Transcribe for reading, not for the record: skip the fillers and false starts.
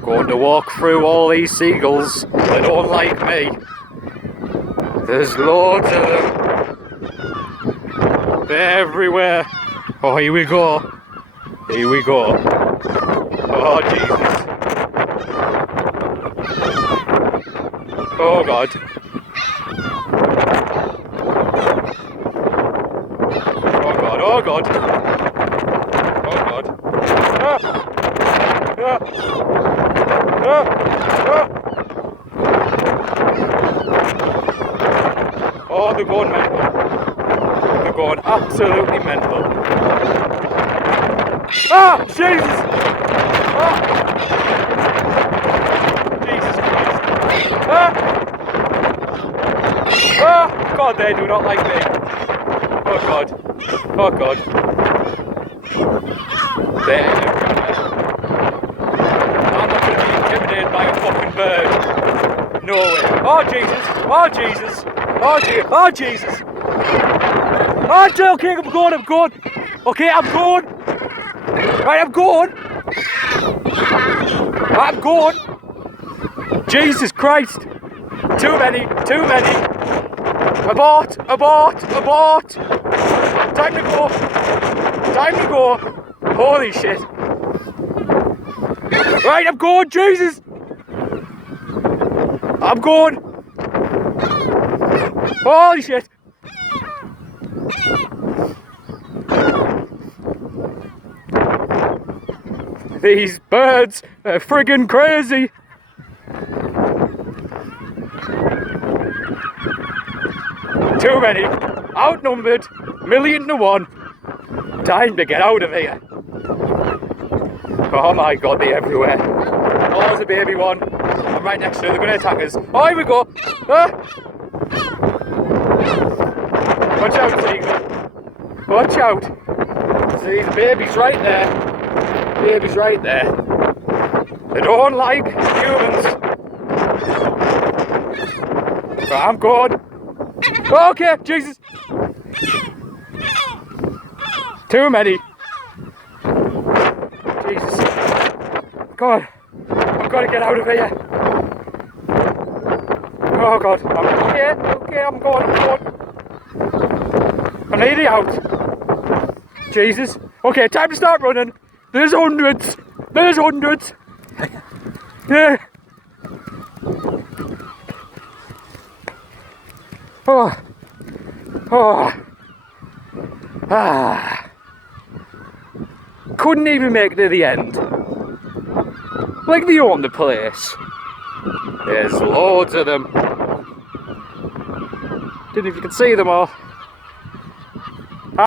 Going to walk through all these seagulls. They don't like me. There's loads of them. They're everywhere. Oh, here we go. Here we go. Oh, Jesus. Oh, God. Oh, God. Oh, God. Oh, God. Ah. Ah. Ah. Ah. Oh, they're going mental. They're going absolutely mental. Ah! Jesus! Ah! Jesus Christ. Ah! Ah! God, they do not like me. Oh, God. Oh, God. They're everywhere. I'm not going to be intimidated by a fucking bird. No way. Oh, Jesus. Oh, Jesus. Oh, oh, Jesus. Oh, okay, I'm going. Okay, I'm going. Right, I'm going. Jesus Christ. Too many. Abort. Time to go. Holy shit. Right, I'm going, Jesus. I'm going. Holy shit. These birds are friggin' crazy. Too many. Outnumbered. 1,000,000 to 1. Time to get out of here. Oh my God, they're everywhere. Oh, there's a baby one. I'm right next to her. They're going to attack us. Oh, here we go. Ah. Watch out, Seagull. Watch out. See, the baby's right there. Baby's right there. They don't like humans. But I'm going. Okay, Jesus. Too many. Jesus. God. I've got to get out of here. Oh, God. Okay, I'm going. I need it out. Jesus. Okay, time to start running. There's hundreds. Yeah. Oh. Ah. Couldn't even make it to the end. Like they own the place. There's loads of them. Don't know if you can see them all.